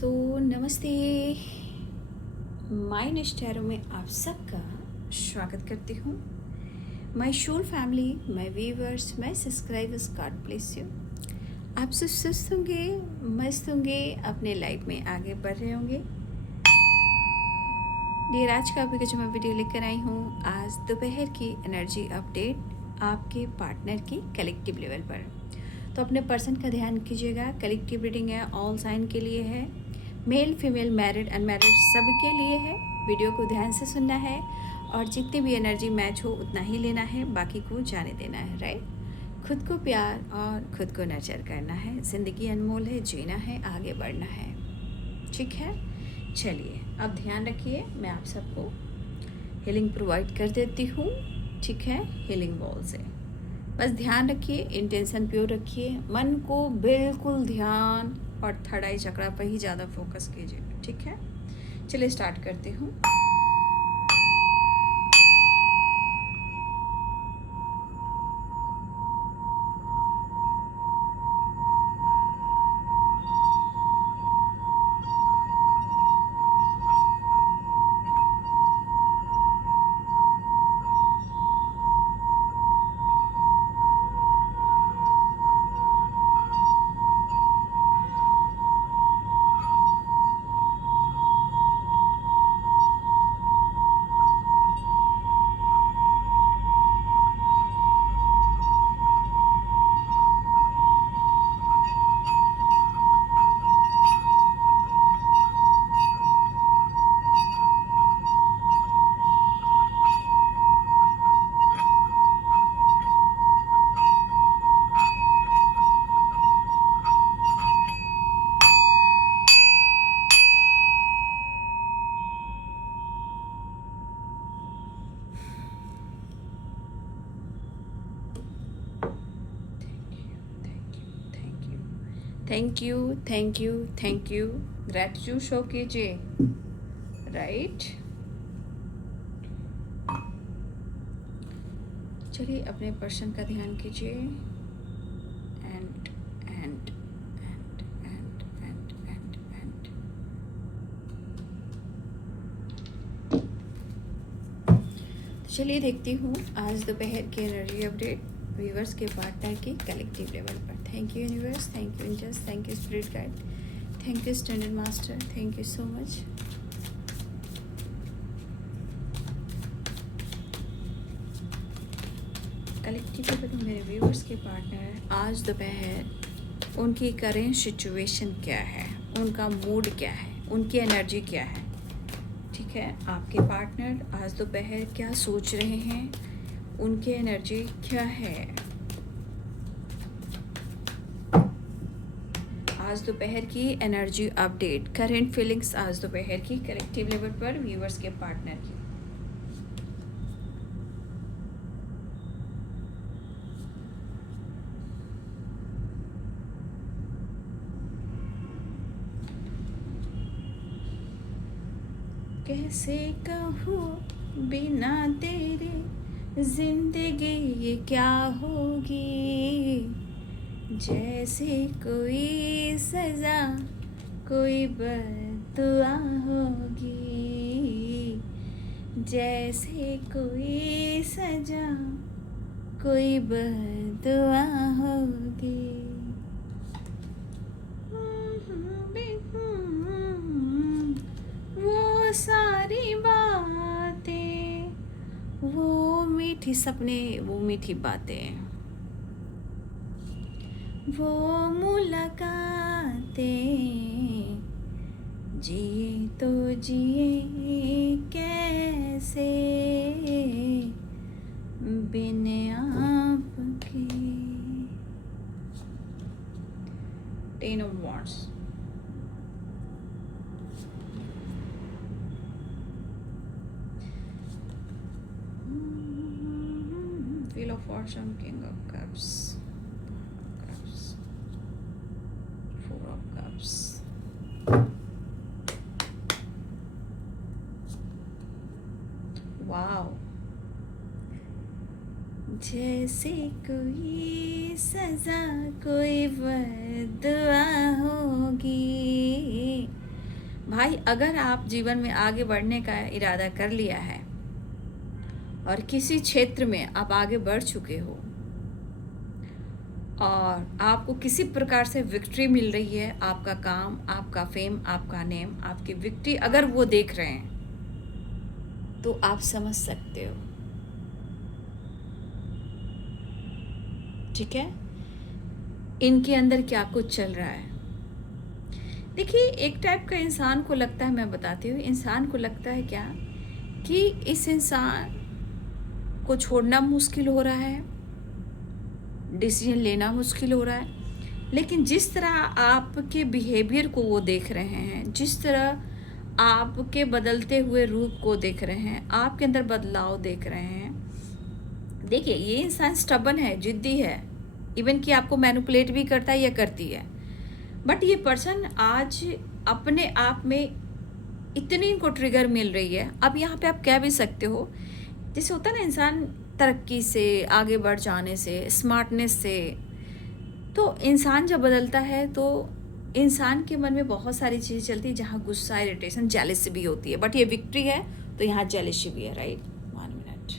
दोस्तों नमस्ते। माय निष्ठैरों में आप सबका स्वागत करती हूँ। My whole family, my viewers, my subscribers, God bless you. आप सब सुस्त होंगे, मस्त होंगे, अपने लाइफ में आगे बढ़ रहे होंगे। डियर, आज का जो मैं वीडियो लेकर आई हूँ, आज दोपहर की एनर्जी अपडेट आपके पार्टनर की कलेक्टिव लेवल पर। तो अपने पर्सन का ध्यान कीजिएगा। कलेक्टिव रीडिंग है, ऑल साइन के लिए है, मेल फीमेल मैरिड अनमैरिड सबके लिए है। वीडियो को ध्यान से सुनना है और जितनी भी एनर्जी मैच हो उतना ही लेना है, बाकी को जाने देना है। राइट। खुद को प्यार और खुद को नर्चर करना है। ज़िंदगी अनमोल है, जीना है, आगे बढ़ना है। ठीक है, चलिए अब ध्यान रखिए, मैं आप सबको हीलिंग प्रोवाइड कर देती हूँ। ठीक है, हीलिंग बॉल से बस ध्यान रखिए, इंटेंशन प्योर रखिए, मन को बिल्कुल ध्यान और थर्ड आई चक्रा पर ही ज़्यादा फोकस कीजिए। ठीक है, चलिए स्टार्ट करती हूँ। Thank you, thank you, thank you. Gratitude show कीजिए। राइट, चलिए अपने पर्सन का ध्यान कीजिए। And and and and and and and चलिए देखती हूँ आज दोपहर की एनर्जी अपडेट व्यूवर्स के पार्टनर की कलेक्टिव लेवल पर। Thank you universe, thank you angels, thank you spirit guide, thank you standard master, thank you so much. Collective level मेरे व्यूवर्स के पार्टनर आज दोपहर उनकी करेंट सिचुएशन क्या है, उनका मूड क्या है, उनकी एनर्जी क्या है। ठीक है, आपके पार्टनर आज दोपहर क्या सोच रहे हैं, उनकी एनर्जी क्या है। आज दोपहर की एनर्जी अपडेट, करंट फीलिंग्स आज दोपहर की कलेक्टिव लेवल पर व्यूअर्स के पार्टनर की। कैसे कहूँ बिना तेरे जिंदगी ये क्या होगी, जैसे कोई सजा कोई बद्दुआ होगी, जैसे कोई सजा कोई बद्दुआ होगी। वो सारी बातें, वो मीठी सपने, वो मीठी बातें, वो मुलाकातें, जिए तो जिए कैसे बिन आपके। Ten of wands, Wheel of Fortune, King of Cups, Four of Cups, wow. जैसे कोई सजा कोई बद्दुआ होगी, भाई अगर आप जीवन में आगे बढ़ने का इरादा कर लिया है और किसी क्षेत्र में आप आगे बढ़ चुके हो और आपको किसी प्रकार से विक्ट्री मिल रही है, आपका काम, आपका फेम, आपका नेम, आपकी विक्ट्री अगर वो देख रहे हैं तो आप समझ सकते हो, ठीक है, इनके अंदर क्या कुछ चल रहा है। देखिए, एक टाइप का इंसान को लगता है, मैं बताती हूँ, इंसान को लगता है क्या कि इस इंसान को छोड़ना मुश्किल हो रहा है, डिसीजन लेना मुश्किल हो रहा है, लेकिन जिस तरह आपके बिहेवियर को वो देख रहे हैं, जिस तरह आपके बदलते हुए रूप को देख रहे हैं, आपके अंदर बदलाव देख रहे हैं, देखिए ये इंसान स्टबन है, जिद्दी है, इवन कि आपको मैनिपुलेट भी करता है या करती है, बट ये पर्सन आज अपने आप में इतनी इनको ट्रिगर मिल रही है। अब यहाँ पे आप कह भी सकते हो, जैसे होता है ना इंसान तरक्की से, आगे बढ़ जाने से, स्मार्टनेस से, तो इंसान जब बदलता है तो इंसान के मन में बहुत सारी चीज़ें चलती है, जहाँ गुस्सा, इरिटेशन, जेलसी भी होती है, बट ये विक्ट्री है तो यहाँ जेलसी भी है, राइट। 1 मिनट।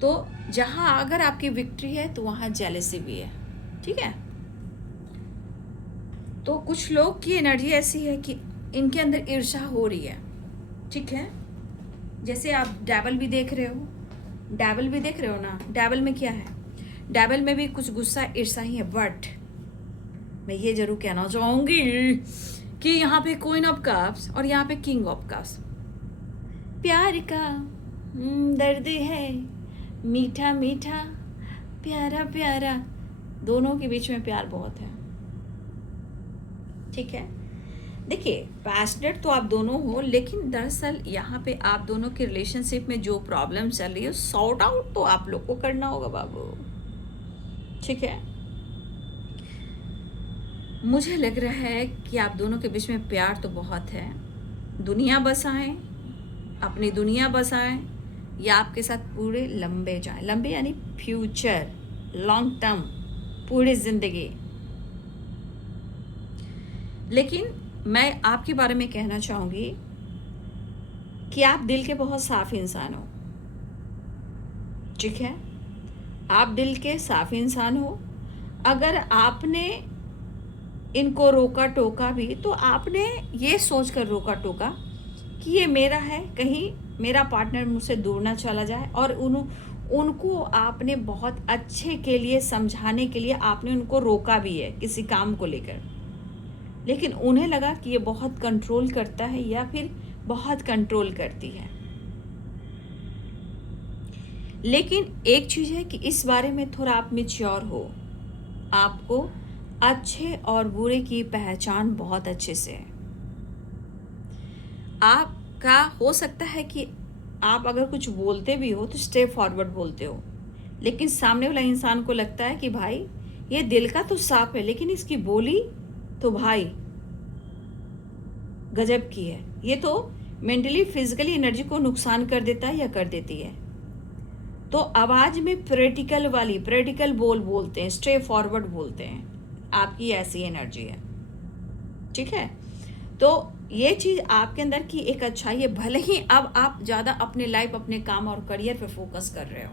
तो जहाँ अगर आपकी विक्ट्री है तो वहाँ जेलसी भी है, ठीक है। तो कुछ लोग की एनर्जी ऐसी है कि इनके अंदर ईर्ष्या हो रही है, ठीक है। जैसे आप डेविल भी देख रहे हो, डेविल भी देख रहे हो ना, डेविल में क्या है, डेविल में भी कुछ गुस्सा, ईर्ष्या ही है, बट मैं ये जरूर कहना चाहूँगी कि यहाँ पे क्वीन ऑफ कप्स और यहाँ पे किंग ऑफ कप्स, प्यार का दर्द है मीठा मीठा, प्यारा प्यारा, दोनों के बीच में प्यार बहुत है, ठीक है। देखिए, पैशनेट तो आप दोनों हो, लेकिन दरअसल यहाँ पे आप दोनों के रिलेशनशिप में जो प्रॉब्लम चल रही है सॉर्ट आउट तो आप लोग को करना होगा बाबू, ठीक है। मुझे लग रहा है कि आप दोनों के बीच में प्यार तो बहुत है, दुनिया बसाएं, अपनी दुनिया बसाएं, या आपके साथ पूरे लंबे जाएं, लंबे यानी फ्यूचर, लॉन्ग टर्म, पूरी जिंदगी। लेकिन मैं आपके बारे में कहना चाहूँगी कि आप दिल के बहुत साफ इंसान हो, ठीक है, आप दिल के साफ इंसान हो। अगर आपने इनको रोका टोका भी तो आपने ये सोच कर रोका टोका कि ये मेरा है, कहीं मेरा पार्टनर मुझसे दूर ना चला जाए, और उनको आपने बहुत अच्छे के लिए, समझाने के लिए आपने उनको रोका भी है किसी काम को लेकर, लेकिन उन्हें लगा कि ये बहुत कंट्रोल करता है या फिर बहुत कंट्रोल करती है। लेकिन एक चीज़ है कि इस बारे में थोड़ा आप मैच्योर हो, आपको अच्छे और बुरे की पहचान बहुत अच्छे से है। आपका हो सकता है कि आप अगर कुछ बोलते भी हो तो स्टेप फॉरवर्ड बोलते हो, लेकिन सामने वाला इंसान को लगता है कि भाई ये दिल का तो साफ है, लेकिन इसकी बोली तो भाई गजब की है, ये तो मेंटली फिजिकली एनर्जी को नुकसान कर देता है या कर देती है। तो आवाज़ में प्रैक्टिकल बोल बोलते हैं, स्ट्रेट फॉरवर्ड बोलते हैं, आपकी ऐसी एनर्जी है, ठीक है। तो ये चीज़ आपके अंदर की एक अच्छाई है, भले ही अब आप ज़्यादा अपने लाइफ, अपने काम और करियर पे फोकस कर रहे हो,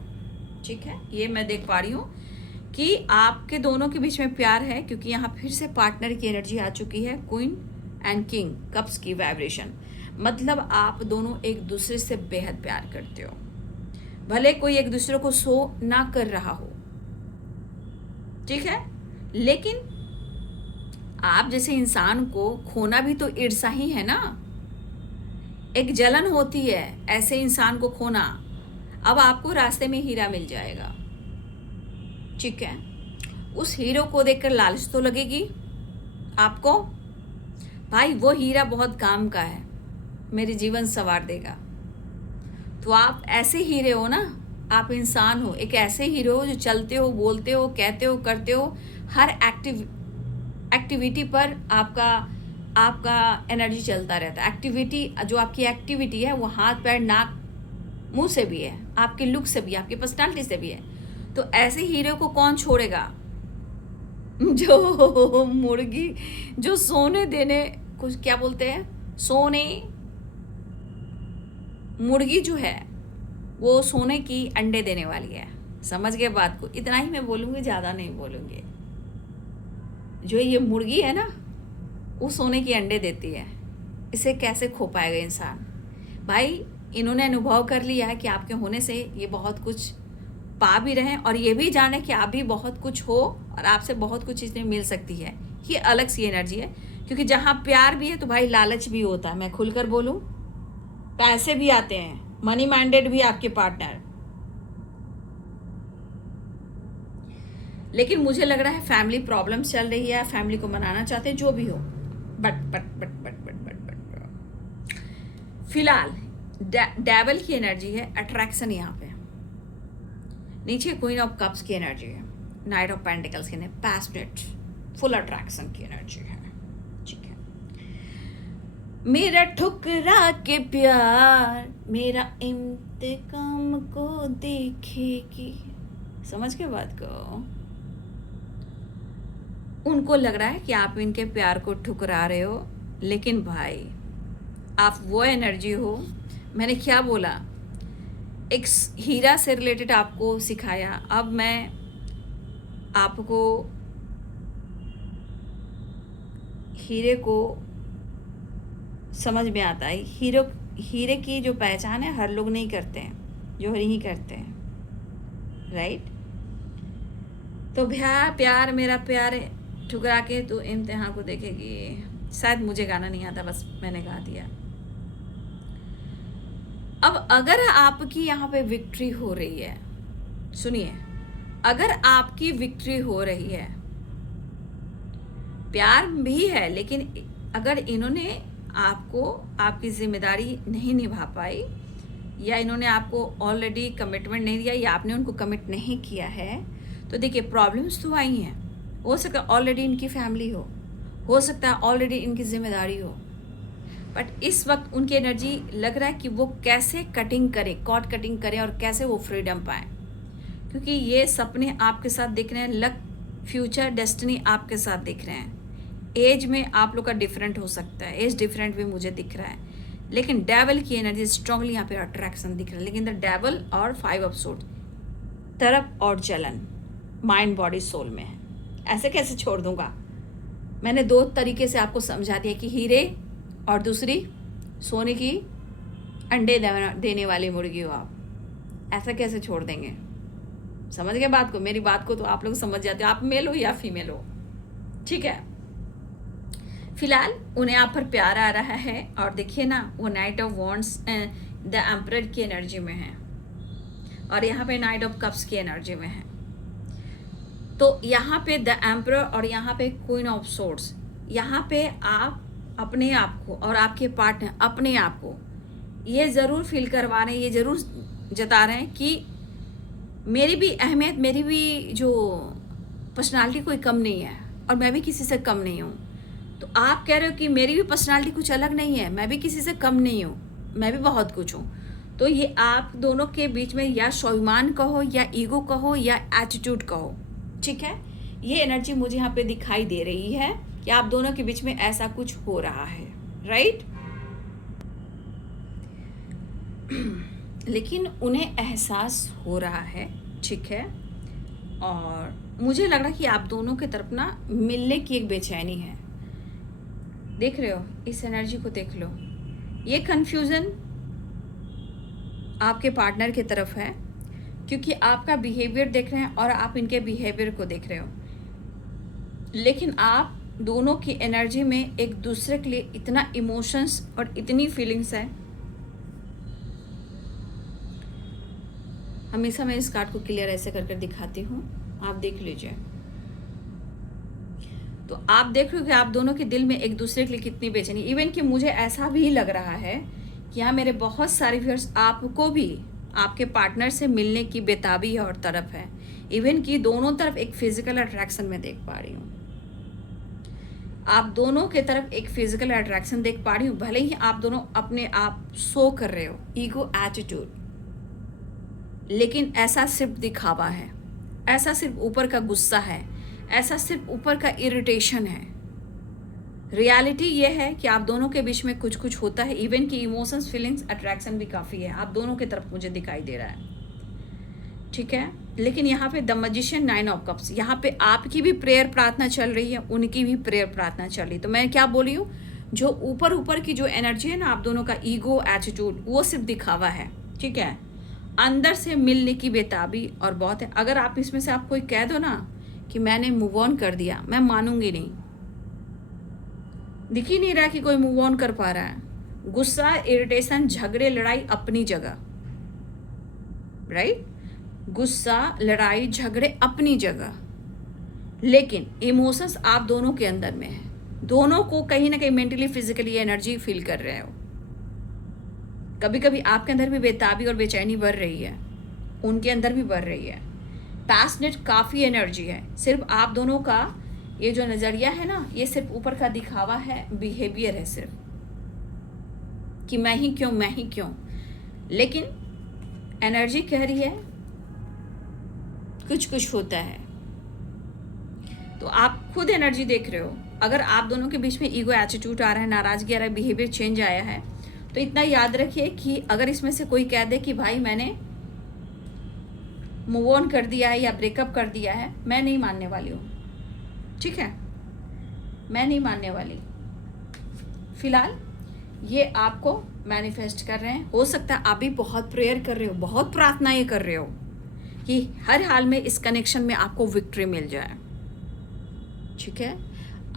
ठीक है। ये मैं देख पा रही हूँ कि आपके दोनों के बीच में प्यार है, क्योंकि यहाँ फिर से पार्टनर की एनर्जी आ चुकी है, क्वीन एंड किंग कप्स की वाइब्रेशन, मतलब आप दोनों एक दूसरे से बेहद प्यार करते हो, भले कोई एक दूसरे को शो ना कर रहा हो, ठीक है, लेकिन आप जैसे इंसान को खोना भी तो ईर्ष्या ही है ना, एक जलन होती है ऐसे इंसान को खोना। अब आपको रास्ते में हीरा मिल जाएगा, ठीक है, उस हीरो को देखकर लालच तो लगेगी आपको, भाई वो हीरा बहुत काम का है, मेरे जीवन संवार देगा। तो आप ऐसे हीरे हो ना, आप इंसान हो, एक ऐसे हीरो हो जो चलते हो, बोलते हो, कहते हो, करते हो, हर एक्टिविटी पर आपका एनर्जी चलता रहता है। एक्टिविटी, जो आपकी एक्टिविटी है वो हाथ पैर नाक मुंह से भी है, आपके लुक से भी है, आपकी पर्सनालिटी से भी है। तो ऐसे हीरो को कौन छोड़ेगा, जो मुर्गी जो सोने देने, कुछ क्या बोलते हैं, सोने, मुर्गी जो है वो सोने की अंडे देने वाली है। समझ गए बात को? इतना ही मैं बोलूँगी, ज़्यादा नहीं बोलूँगी। जो ये मुर्गी है ना, वो सोने की अंडे देती है। इसे कैसे खो पाएगा इंसान? भाई, इन्होंने अनुभव कर लिया है कि आपके होने से ये बहुत कुछ पा भी रहे हैं, और ये भी जाने कि आप भी बहुत कुछ हो और आपसे बहुत कुछ चीज़ें मिल सकती है। ये अलग सी एनर्जी है, क्योंकि जहाँ प्यार भी है तो भाई लालच भी होता है। मैं खुलकर बोलूँ, पैसे भी आते हैं, मनी माइंडेड भी आपके पार्टनर। लेकिन मुझे लग रहा है फैमिली प्रॉब्लम्स चल रही है, फैमिली को मनाना चाहते हैं, जो भी हो। बट फिलहाल डेविल की एनर्जी है, अट्रैक्शन यहाँ पे। नीचे क्वीन ऑफ कप्स की एनर्जी है, नाइट ऑफ पेंटिकल्स की, पैशनेट, फुल अट्रैक्शन की एनर्जी है। ठीक है, मेरा ठुकरा के प्यार मेरा इंतकाम को देखेगी। समझ के बात को? उनको लग रहा है कि आप इनके प्यार को ठुकरा रहे हो, लेकिन भाई आप वो एनर्जी हो। मैंने क्या बोला, एक हीरा से रिलेटेड आपको सिखाया, अब मैं आपको हीरे को समझ में आता है। हीरे की जो पहचान है हर लोग नहीं करते हैं, जो हर ही करते हैं, राइट? तो प्यार मेरा प्यार ठुकरा के तो इम्तिहान को देखेगी। शायद मुझे गाना नहीं आता, बस मैंने गा दिया। अब अगर आपकी यहाँ पे विक्ट्री हो रही है, सुनिए, अगर आपकी विक्ट्री हो रही है, प्यार भी है, लेकिन अगर इन्होंने आपको आपकी जिम्मेदारी नहीं निभा पाई, या इन्होंने आपको ऑलरेडी कमिटमेंट नहीं दिया, या आपने उनको कमिट नहीं किया है, तो देखिए प्रॉब्लम्स तो आई हैं। हो सकता है ऑलरेडी इनकी फैमिली हो सकता है ऑलरेडी इनकी जिम्मेदारी हो, बट इस वक्त उनकी एनर्जी लग रहा है कि वो कैसे कटिंग करे, कॉर्ड कटिंग करे, और कैसे वो फ्रीडम पाए, क्योंकि ये सपने आपके साथ दिख रहे हैं, लक, फ्यूचर, डेस्टिनी आपके साथ दिख रहे हैं। एज में आप लोग का डिफरेंट हो सकता है, एज डिफरेंट भी मुझे दिख रहा है, लेकिन डेवल की एनर्जी स्ट्रांगली यहाँ पे अट्रैक्शन दिख रहा है। लेकिन द डेवल और 5 ऑफ सोर्ड, तरफ और जलन माइंड बॉडी सोल में है। ऐसे कैसे छोड़ दूंगा? मैंने 2 तरीके से आपको समझा दिया कि हीरे और दूसरी सोने की अंडे देने वाली मुर्गी हो आप, ऐसा कैसे छोड़ देंगे? समझ गए बात को? मेरी बात को तो आप लोग समझ जाते हो, आप मेल हो या फीमेल हो, ठीक है? फिलहाल उन्हें आप पर प्यार आ रहा है, और देखिए ना, वो night of wands the emperor की एनर्जी में है, और यहाँ पे नाइट ऑफ कप्स की एनर्जी में है। तो यहाँ पे द एम्परर और यहाँ पे क्वीन ऑफ सोर्ड्स, यहाँ पे आप अपने आप को और आपके पार्टनर अपने आप को ये ज़रूर फील करवा रहे हैं, ये ज़रूर जता रहे हैं कि मेरी भी अहमियत, मेरी भी जो पर्सनालिटी कोई कम नहीं है, और मैं भी किसी से कम नहीं हूँ। तो आप कह रहे हो कि मेरी भी पर्सनालिटी कुछ अलग नहीं है, मैं भी किसी से कम नहीं हूँ, मैं भी बहुत कुछ हूँ। तो ये आप दोनों के बीच में या स्वाभिमान कहो, या ईगो कहो, या एटीट्यूड कहो, ठीक है? ये एनर्जी मुझे यहाँ पे दिखाई दे रही है कि आप दोनों के बीच में ऐसा कुछ हो रहा है, राइट? लेकिन उन्हें एहसास हो रहा है, ठीक है? और मुझे लग रहा है कि आप दोनों की तरफ ना मिलने की एक बेचैनी है। देख रहे हो, इस एनर्जी को देख लो, ये कंफ्यूजन आपके पार्टनर की तरफ है, क्योंकि आपका बिहेवियर देख रहे हैं और आप इनके बिहेवियर को देख रहे हो। लेकिन आप दोनों की एनर्जी में एक दूसरे के लिए इतना इमोशंस और इतनी फीलिंग्स है। हमेशा मैं इस कार्ड को क्लियर ऐसे कर दिखाती हूँ, आप देख लीजिए। तो आप देख रहे हो कि आप दोनों के दिल में एक दूसरे के लिए कितनी बेचैनी। इवन कि मुझे ऐसा भी लग रहा है कि यहाँ मेरे बहुत सारे व्यूअर्स आपको भी आपके पार्टनर से मिलने की बेताबी है और तरफ है। इवन कि दोनों तरफ एक फिजिकल अट्रैक्शन में देख पा रही हूँ, आप दोनों के तरफ एक फिजिकल अट्रैक्शन देख पा रही हूँ। भले ही आप दोनों अपने आप शो कर रहे हो ईगो एटीट्यूड, लेकिन ऐसा सिर्फ दिखावा है, ऐसा सिर्फ ऊपर का गुस्सा है, ऐसा सिर्फ ऊपर का इरिटेशन है। रियलिटी ये है कि आप दोनों के बीच में कुछ कुछ होता है, इवन की इमोशंस, फीलिंग्स, अट्रैक्शन भी काफ़ी है आप दोनों की तरफ, मुझे दिखाई दे रहा है, ठीक है। लेकिन यहाँ पे द मैजिशियन, 9 ऑफ कप्स, यहाँ पे आपकी भी प्रेयर प्रार्थना चल रही है, उनकी भी प्रेयर प्रार्थना चल रही है। तो मैं क्या बोल रही हूँ, जो ऊपर ऊपर की जो एनर्जी है ना आप दोनों का, ईगो, एटीट्यूड, वो सिर्फ दिखावा है, ठीक है। अंदर से मिलने की बेताबी और बहुत है। अगर आप इसमें से आप कोई कह दो ना कि मैंने मूव ऑन कर दिया, मैं मानूंगी नहीं। दिख ही नहीं रहा कि कोई मूव ऑन कर पा रहा है। गुस्सा, इरिटेशन, झगड़े, लड़ाई अपनी जगह, राइट। गुस्सा, लड़ाई, झगड़े अपनी जगह, लेकिन इमोशंस आप दोनों के अंदर में है। दोनों को कहीं ना कहीं मेंटली, फिजिकली एनर्जी फील कर रहे हो। कभी कभी आपके अंदर भी बेताबी और बेचैनी बढ़ रही है, उनके अंदर भी बढ़ रही है। पैशनेट काफ़ी एनर्जी है। सिर्फ आप दोनों का ये जो नज़रिया है ना, ये सिर्फ ऊपर का दिखावा है, बिहेवियर है सिर्फ कि मैं ही क्यों, मैं ही क्यों। लेकिन एनर्जी कह रही है कुछ कुछ होता है। तो आप खुद एनर्जी देख रहे हो। अगर आप दोनों के बीच में ईगो, एटीट्यूड आ रहा है, नाराज़गी आ रहा है, बिहेवियर चेंज आया है, तो इतना याद रखिए कि अगर इसमें से कोई कह दे कि भाई मैंने मूव ऑन कर दिया है या ब्रेकअप कर दिया है, मैं नहीं मानने वाली हूँ, ठीक है, मैं नहीं मानने वाली। फिलहाल ये आपको मैनिफेस्ट कर रहे हैं। हो सकता है आप भी बहुत प्रेयर कर रहे हो, बहुत प्रार्थनाएं कर रहे हो कि हर हाल में इस कनेक्शन में आपको विक्ट्री मिल जाए, ठीक है।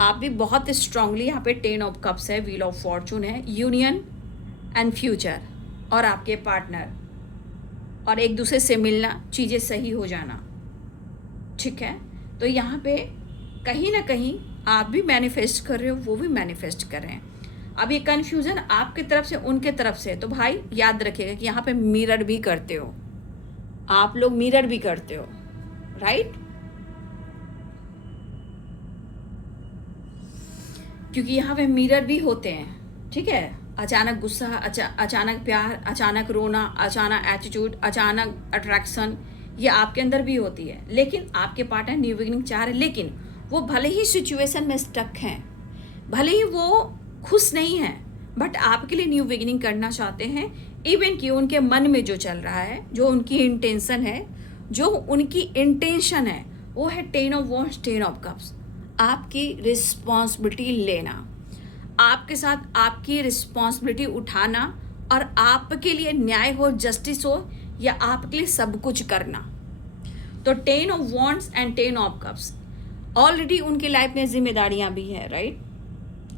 आप भी बहुत स्ट्रांगली, यहाँ पे 10 ऑफ कप्स है, व्हील ऑफ फॉर्चून है, यूनियन एंड फ्यूचर, और आपके पार्टनर और एक दूसरे से मिलना, चीज़ें सही हो जाना, ठीक है। तो यहाँ पे कहीं ना कहीं आप भी मैनिफेस्ट कर रहे हो, वो भी मैनिफेस्ट कर रहे हैं। अब ये कन्फ्यूज़न आपकी तरफ से, उनके तरफ से, तो भाई याद रखिएगा कि यहाँ पे मिरर भी करते हो आप लोग, मिरर भी करते हो, राइट। क्योंकि यहाँ पे मिरर भी होते हैं, ठीक है। अचानक गुस्सा, अचानक प्यार, अचानक रोना, अचानक एटीट्यूड, अचानक अट्रैक्शन, ये आपके अंदर भी होती है। लेकिन आपके पार्टनर न्यू बिगिनिंग चाह रहे, लेकिन वो भले ही सिचुएशन में स्टक हैं, भले ही वो खुश नहीं हैं, बट आपके लिए न्यू बिगिनिंग करना चाहते हैं। इवन कि उनके मन में जो चल रहा है, जो उनकी इंटेंशन है, जो उनकी इंटेंशन है, वो है 10 ऑफ वॉन्ड्स, 10 ऑफ कप्स। आपकी रिस्पॉन्सिबिलिटी लेना, आपके साथ आपकी रिस्पॉन्सिबिलिटी उठाना, और आपके लिए न्याय हो, जस्टिस हो, या आपके लिए सब कुछ करना। तो 10 of wands and 10 of cups, already उनकी लाइफ में जिम्मेदारियां भी है, राइट।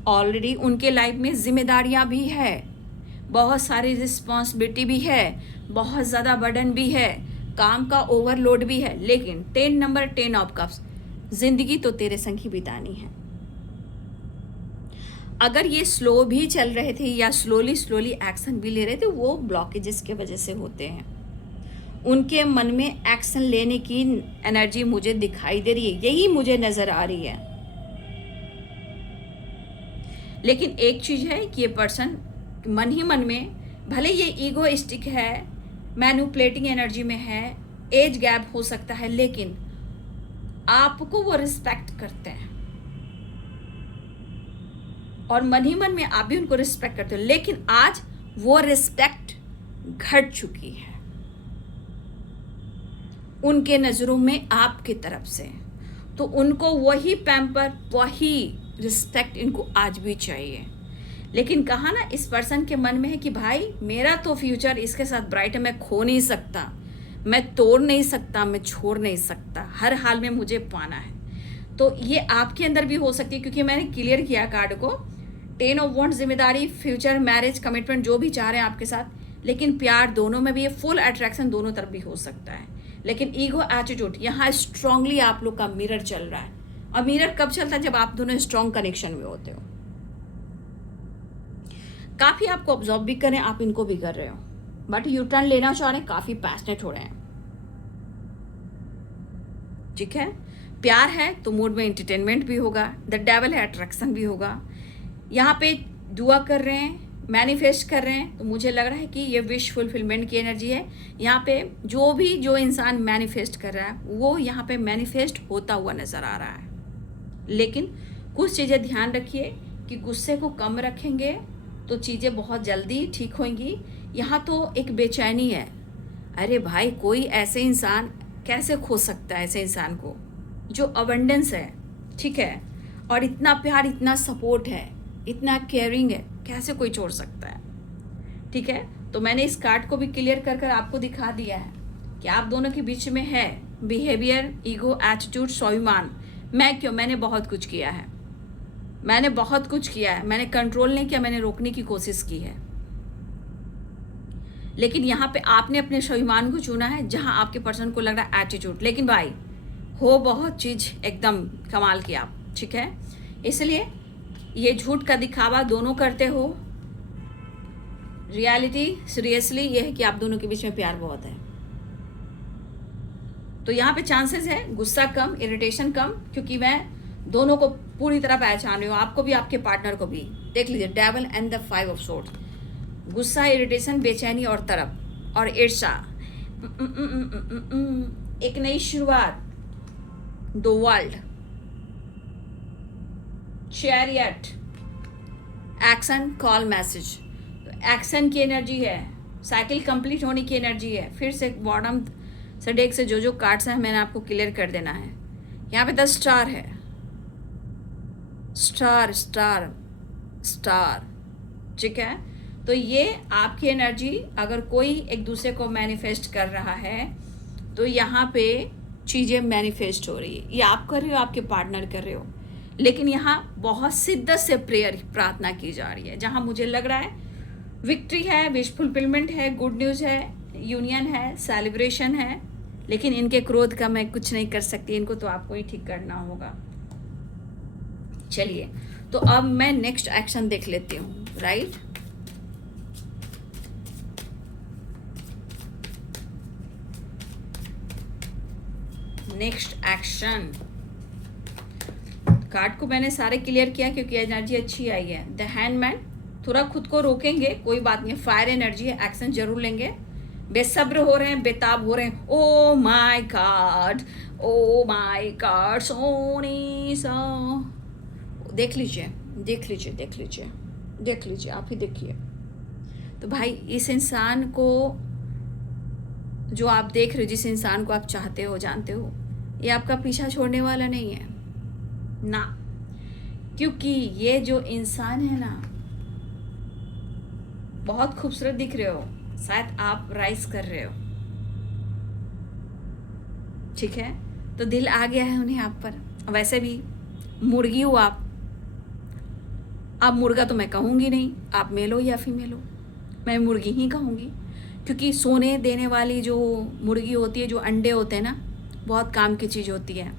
ऑलरेडी उनके लाइफ में जिम्मेदारियां भी है, बहुत सारी रिस्पॉन्सिबिलिटी भी है, बहुत ज़्यादा बर्डन भी है, काम का ओवरलोड भी है। लेकिन 10 नंबर, 10 ऑफ कप्स, जिंदगी तो तेरे संग ही बितानी है। अगर ये स्लो भी चल रहे थे या स्लोली एक्शन भी ले रहे थे, वो ब्लॉकेजेस के वजह से होते हैं। उनके मन में एक्शन लेने की एनर्जी मुझे दिखाई दे रही है, यही मुझे नज़र आ रही है। लेकिन एक चीज़ है कि ये पर्सन मन ही मन में, भले ये ईगोइस्टिक है, मैनिपुलेटिंग एनर्जी में है, एज गैप हो सकता है, लेकिन आपको वो रिस्पेक्ट करते हैं और मन ही मन में आप भी उनको रिस्पेक्ट करते हो। लेकिन आज वो रिस्पेक्ट घट चुकी है उनके नज़रों में आपकी तरफ से। तो उनको वही पैम्पर, वही रिस्पेक्ट इनको आज भी चाहिए। लेकिन कहा ना, इस पर्सन के मन में है कि भाई मेरा तो फ्यूचर इसके साथ ब्राइट है, मैं खो नहीं सकता, मैं तोड़ नहीं सकता, मैं छोड़ नहीं सकता, हर हाल में मुझे पाना है। तो ये आपके अंदर भी हो सकती है, क्योंकि मैंने क्लियर किया कार्ड को, 10 ऑफ वॉन्ड्स, जिम्मेदारी, फ्यूचर, मैरिज, कमिटमेंट, जो भी चाह रहे हैं आपके साथ। लेकिन प्यार दोनों में भी है, फुल अट्रैक्शन दोनों तरफ भी हो सकता है। लेकिन ईगो, एटीट्यूड, यहाँ स्ट्रांगली आप लोग का मिरर चल रहा है। और मिरर कब चलता है? जब आप दोनों स्ट्रांग कनेक्शन में होते हो। काफ़ी आपको ऑब्जर्व भी करें, आप इनको भी कर रहे हो, बट यू टर्न लेना चाह रहे हैं, काफ़ी पैशनेट हो रहे हैं, ठीक है। प्यार है तो मूड में एंटरटेनमेंट भी होगा, द डेविल है, अट्रैक्शन भी होगा। यहाँ पे दुआ कर रहे हैं, मैनिफेस्ट कर रहे हैं, तो मुझे लग रहा है कि ये विश फुलफिलमेंट की एनर्जी है। यहाँ पे जो इंसान मैनिफेस्ट कर रहा है वो यहाँ पे मैनिफेस्ट होता हुआ नज़र आ रहा है। लेकिन कुछ चीज़ें ध्यान रखिए कि गुस्से को कम रखेंगे तो चीज़ें बहुत जल्दी ठीक होंगी। यहाँ तो एक बेचैनी है, अरे भाई कोई ऐसे इंसान कैसे खो सकता है, ऐसे इंसान को जो अबंडेंस है, ठीक है, और इतना प्यार, इतना सपोर्ट है, इतना केयरिंग है, कैसे कोई छोड़ सकता है। ठीक है, तो मैंने इस कार्ड को भी क्लियर कर कर आपको दिखा दिया है कि आप दोनों के बीच में है बिहेवियर, ईगो, एटीट्यूड, स्वाभिमान। मैं क्यों, मैंने बहुत कुछ किया है, मैंने बहुत कुछ किया है, मैंने कंट्रोल नहीं किया, मैंने रोकने की कोशिश की है। लेकिन यहाँ पे आपने अपने स्वाभिमान को चुना है, जहाँ आपके पर्सन को लग रहा है एटीट्यूड। लेकिन भाई हो बहुत चीज़ एकदम कमाल की आप, ठीक है। इसलिए ये झूठ का दिखावा दोनों करते हो, रियलिटी सीरियसली ये है कि आप दोनों के बीच में प्यार बहुत है। तो यहाँ पे चांसेस है गुस्सा कम, इरिटेशन कम, क्योंकि मैं दोनों को पूरी तरह पहचान रही हूँ, आपको भी आपके पार्टनर को भी। देख लीजिए, devil and the 5 of swords, गुस्सा, इरिटेशन, बेचैनी और तरफ और ईर्ष्या, एक नई शुरुआत, the world, chariot, action, call, message. Action की एनर्जी है, साइकिल कंप्लीट होने की एनर्जी है। फिर से बॉटम से डेक से जो कार्ड्स हैं मैंने आपको क्लियर कर देना है। यहाँ पे 10 स्टार है, स्टार स्टार स्टार, ठीक है। तो ये आपकी एनर्जी, अगर कोई एक दूसरे को मैनिफेस्ट कर रहा है तो यहाँ पे चीज़ें मैनिफेस्ट हो रही है। ये आप कर रहे हो, आपके पार्टनर कर रहे हो, लेकिन यहाँ बहुत शिद्दत से प्रेयर, प्रार्थना की जा रही है, जहाँ मुझे लग रहा है विक्ट्री है, विश फुलफिलमेंट है, गुड न्यूज़ है, यूनियन है, सेलिब्रेशन है। लेकिन इनके क्रोध का मैं कुछ नहीं कर सकती, इनको तो आपको ही ठीक करना होगा। चलिए, तो अब मैं नेक्स्ट एक्शन देख लेती हूँ, राइट। नेक्स्ट एक्शन कार्ड को मैंने सारे क्लियर किया क्योंकि एनर्जी अच्छी आई है। द हैंडमैन, थोड़ा खुद को रोकेंगे, कोई बात नहीं, फायर एनर्जी है, एक्शन जरूर लेंगे। बेसब्र हो रहे हैं, बेताब हो रहे हैं, oh my God, oh my God, सोनी सा। देख लीजिए, देख लीजिए, देख लीजिए, देख लीजिए, आप ही देखिए। तो भाई इस इंसान को जो आप देख रहे हो, जिस इंसान को आप चाहते हो, जानते हो, ये आपका पीछा छोड़ने वाला नहीं है ना, क्योंकि ये जो इंसान है ना, बहुत खूबसूरत दिख रहे हो, शायद आप राइज कर रहे हो, ठीक है। तो दिल आ गया है उन्हें आप पर। वैसे भी मुर्गी हो आप मुर्गा तो मैं कहूँगी नहीं, आप मेल हो या फीमेल हो, मैं मुर्गी ही कहूँगी, क्योंकि सोने देने वाली जो मुर्गी होती है, जो अंडे होते हैं ना, बहुत काम की चीज़ होती है।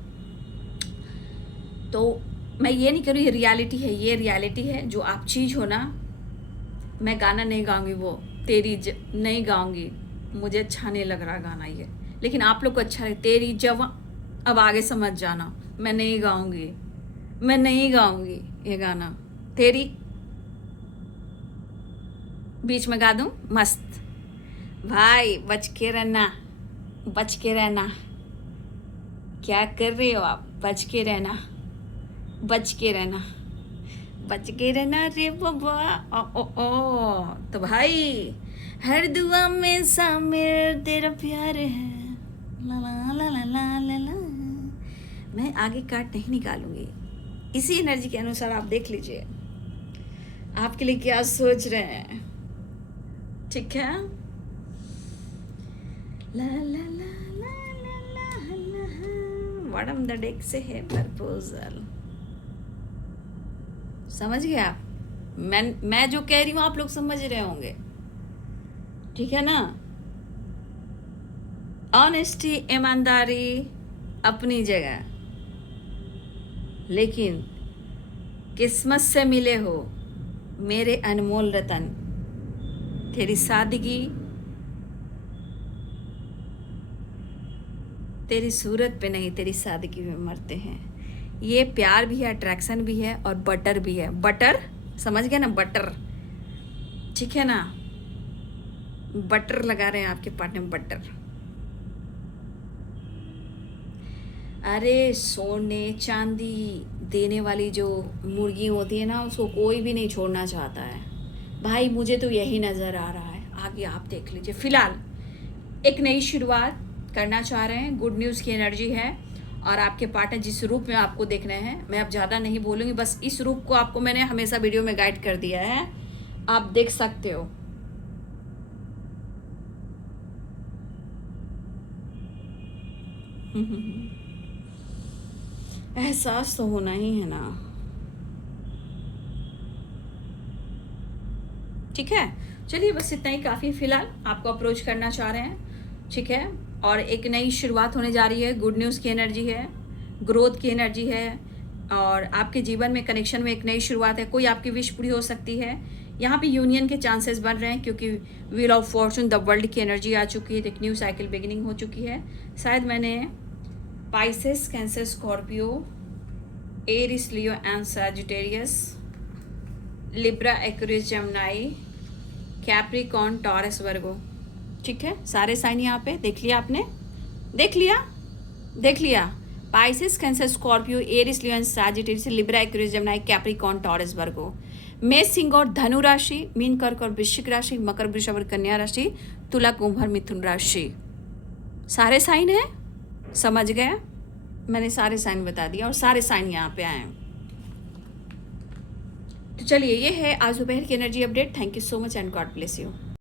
तो मैं ये नहीं कह रही, ये रियलिटी है, ये रियलिटी है। जो आप चीज़ हो ना, मैं गाना नहीं गाऊंगी, वो नहीं गाऊंगी, मुझे अच्छा नहीं लग रहा गाना ये, लेकिन आप लोग को अच्छा लगे, तेरी जवां, अब आगे समझ जाना, मैं नहीं गाऊंगी, मैं नहीं गाऊंगी ये गाना, तेरी बीच में गा दूं, मस्त। भाई बच के रहना, बच के रहना, क्या कर रहे हो आप, बच के रहना, बच के रहना, बच के रहना रे बाबा। ओ ओ ओ, तो भाई हर दुआ में शामिल तेरा प्यार है, ला ला ला ला ला ला ला। मैं आगे कार्ड नहीं निकालूंगी, इसी एनर्जी के अनुसार आप देख लीजिए आपके लिए क्या सोच रहे हैं, ठीक है। ला ला ला ला ला ला ला, बॉटम द डेक से है प्रपोजल, समझ गए आप। मैं जो कह रही हूँ आप लोग समझ रहे होंगे, ठीक है ना। ऑनेस्टी, ईमानदारी अपनी जगह, लेकिन किस्मत से मिले हो मेरे अनमोल रतन, तेरी सादगी, तेरी सूरत पे नहीं, तेरी सादगी में मरते हैं। ये प्यार भी है, अट्रैक्शन भी है और बटर भी है। बटर समझ गया ना, बटर, ठीक है ना, बटर लगा रहे हैं आपके पार्टनर, बटर। अरे सोने चांदी देने वाली जो मुर्गी होती है ना, उसको कोई भी नहीं छोड़ना चाहता है भाई। मुझे तो यही नज़र आ रहा है, आगे आप देख लीजिए। फिलहाल एक नई शुरुआत करना चाह रहे हैं, गुड न्यूज़ की एनर्जी है। और आपके पार्टनर जिस रूप में आपको देख रहे हैं, मैं अब ज़्यादा नहीं बोलूँगी, बस इस रूप को आपको मैंने हमेशा वीडियो में गाइड कर दिया है, आप देख सकते हो। एहसास तो होना ही है ना, ठीक है। चलिए बस इतना ही काफ़ी, फिलहाल आपको अप्रोच करना चाह रहे हैं, ठीक है। और एक नई शुरुआत होने जा रही है, गुड न्यूज़ की एनर्जी है, ग्रोथ की एनर्जी है, और आपके जीवन में कनेक्शन में एक नई शुरुआत है। कोई आपकी विश पूरी हो सकती है, यहाँ पे यूनियन के चांसेस बन रहे हैं, क्योंकि wheel of Fortune, the world की एनर्जी आ चुकी है, तो एक न्यू साइकिल बिगिनिंग हो चुकी है। शायद मैंने Pisces, Cancer, Scorpio, Aries, Leo and Sagittarius, Libra, Aquarius, Gemini, Capricorn, Taurus, Virgo, ठीक है। सारे साइन यहाँ पे देख लिया आपने, देख लिया। Pisces, Cancer, Scorpio, Aries, Leo and Sagittarius, Libra, Aquarius, Gemini, Capricorn, Taurus, Virgo. मेष, सिंह और धनु राशि, मीन, कर्क और वृश्चिक राशि, मकर, वृषभ और कन्या राशि, तुला, कुंभ और मिथुन राशि। सारे साइन हैं, समझ गए? मैंने सारे साइन बता दिया और सारे साइन यहाँ पे आए हैं। तो चलिए, ये है आज दोपहर की energy update. Thank you so much and God bless you.